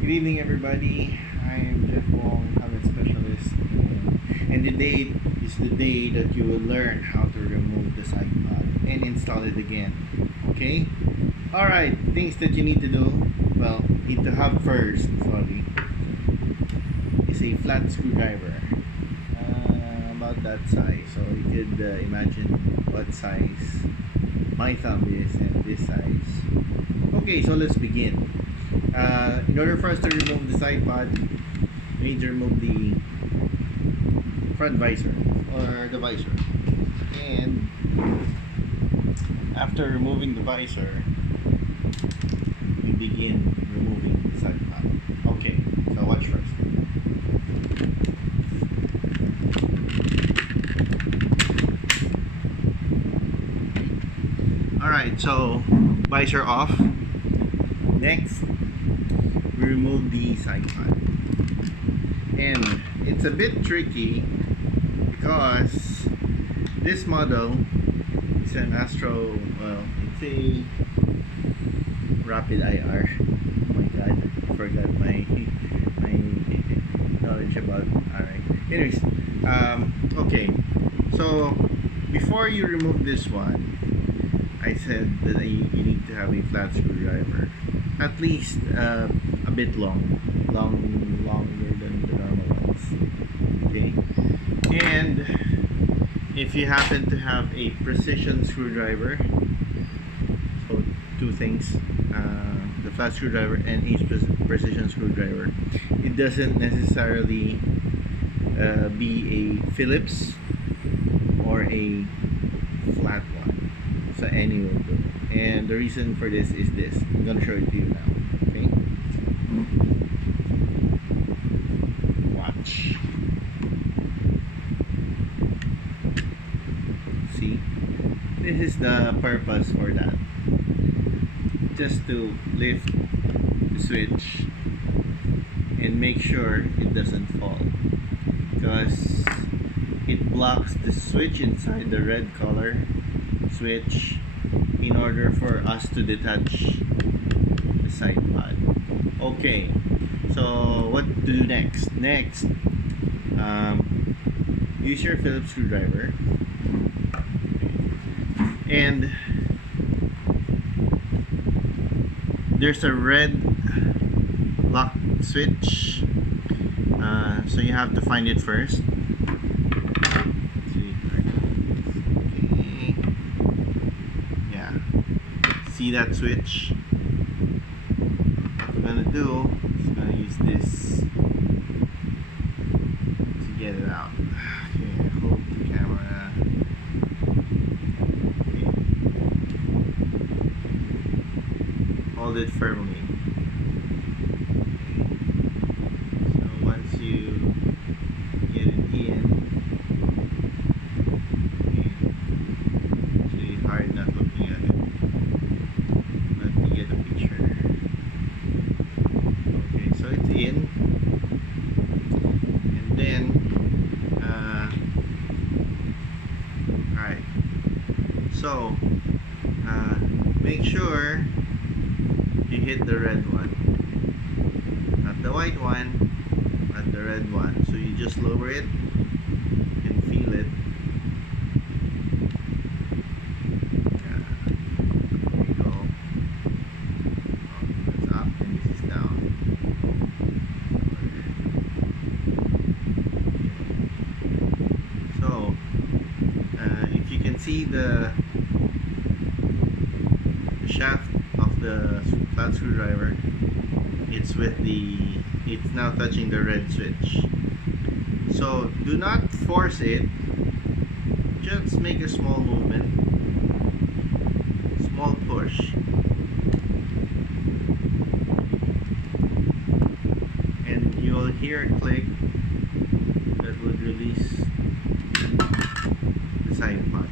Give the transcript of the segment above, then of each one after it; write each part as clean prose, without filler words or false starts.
Good evening, everybody. I am Jeff Wong, helmet specialist, and today is the day that you will learn how to remove the side pod and install it again. Okay? Alright, things that you need to do, need to have first, is a flat screwdriver. About that size. So you could imagine what size my thumb is and this size. Okay, so let's begin. In order for us to remove the side pod, we need to remove the front visor or the visor. And after removing the visor, we begin removing the side pod. Okay, so watch first. Alright, so visor off. Next, we remove the side pod. And it's a bit tricky because this model is an it's a rapide IR. Oh my god, I forgot my knowledge about Arai. Anyways, okay, so before you remove this one, I said that you need to have a flat screwdriver, at least a bit longer than the normal ones. Okay, and if you happen to have a precision screwdriver, so two things, the flat screwdriver and a precision screwdriver, it doesn't necessarily be a Phillips or a flat one. So any will do. And the reason for this is this. I'm gonna show it to you now. Okay. Watch. See? This is the purpose for that. Just to lift the switch and make sure it doesn't fall. Because it blocks the switch inside the red color switch in order for us to detach the side pod. Okay, so what to do next? Next, use your Phillips screwdriver and there's a red lock switch, so you have to find it first. See that switch? What we're gonna do is gonna use this to get it out. Okay, hold the camera. Okay. Hold it firmly. So once you get it in, it's really hard not looking at it. In, and then alright, so make sure you hit the red one, not the white one, not the red one. So you just lower it and feel it. There you go. That's up and this is down. See the shaft of the flat screwdriver, it's now touching the red switch. So do not force it, just make a small movement, small push, and you will hear a click that would release the side pod.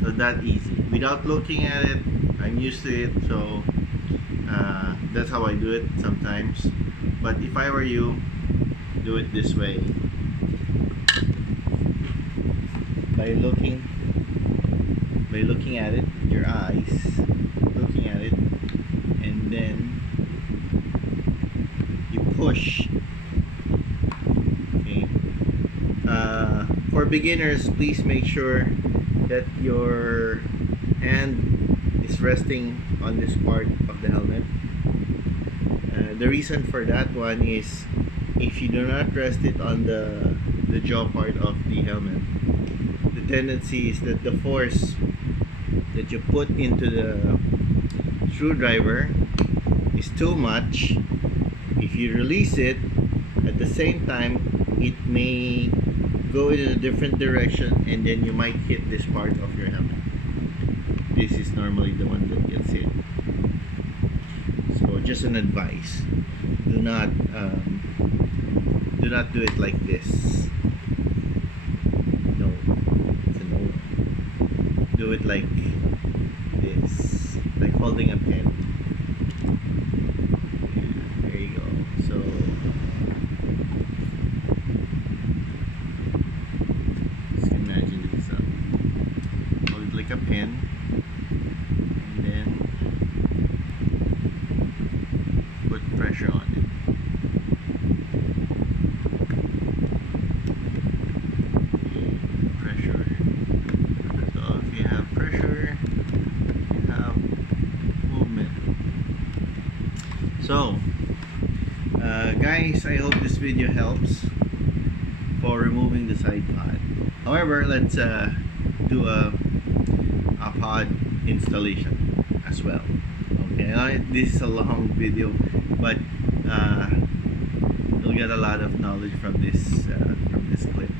So that easy, without looking at it. I'm used to it, so that's how I do it sometimes. But if I were you, do it this way, by looking at it with your eyes, looking at it, push. Okay. For beginners, please make sure that your hand is resting on this part of the helmet. The reason for that one is if you do not rest it on the jaw part of the helmet, the tendency is that the force that you put into the screwdriver is too much. If you release it at the same time, it may go in a different direction and then you might hit this part of your helmet. This is normally the one that gets hit. So just an advice, do not do it like this. No, it's a no. Do it like this, like holding a pen. Yeah, there you go. So just imagine this. Hold it like a pen, and then put pressure on it. Pressure. So if you have pressure, you have movement. So guys, I hope this video helps for removing the side pod. However, let's do a pod installation as well. Okay, this is a long video, but you'll get a lot of knowledge from this clip,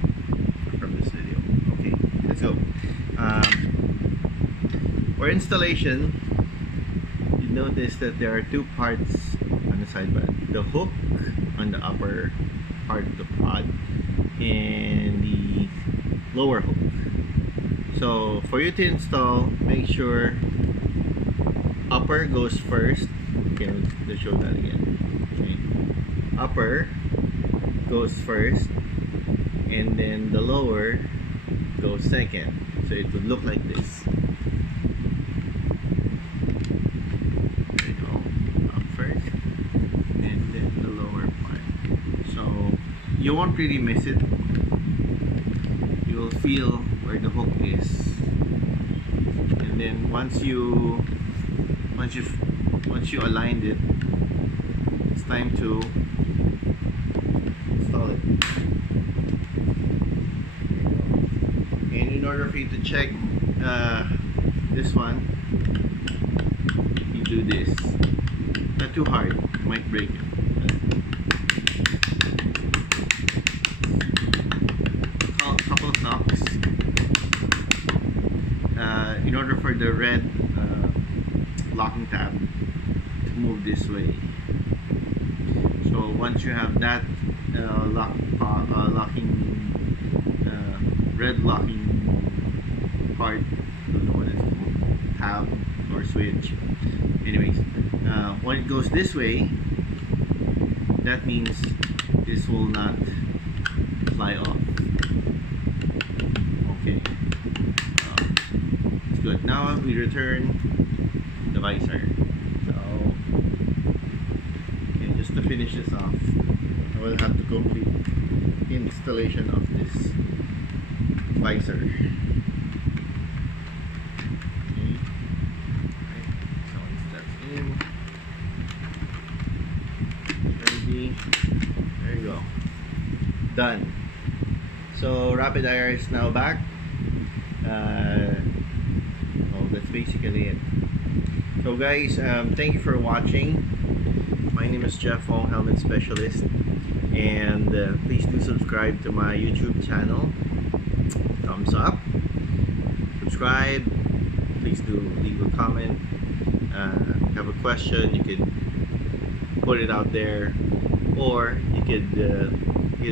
from this video. Okay, let's go. For installation, you notice that there are two parts on the side pod: the hook on the upper part of the pod and the lower hook. So for you to install, make sure upper goes first. Okay, let's show that again. Okay. Upper goes first and then the lower goes second. So it would look like this. There you go. Up first and then the lower part. So you won't really miss it. You will feel where the hook is. And then once you aligned it, it's time to install it. And in order for you to check this one, you do this. Not too hard, you might break it. A couple of knocks. In order for the red locking tab to move this way. So once you have that red locking part, I don't know what it's called, tab or switch. Anyways, when it goes this way, that means this will not fly off. Okay, it's good. Now we return the visor. So, okay, just to finish this off, I will have to complete installation of this visor. Okay, right. So once that's in, ready, there you go, done. So rapid IR is now back. That's basically it. So guys, thank you for watching. My name is Jeff Hong, Helmet Specialist, and please do subscribe to my YouTube channel. Thumbs up, subscribe, please do leave a comment. Have a question, you can put it out there, or you could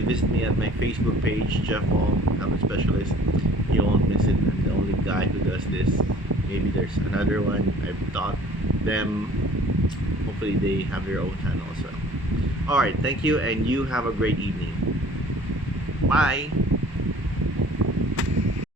visit me at my Facebook page, Jeff Hong, Helmet Specialist. You won't miss it. I'm the only guy who does this. Maybe there's another one. I've taught them. Hopefully they have their own channel as well. Alright, thank you, and you have a great evening. Bye!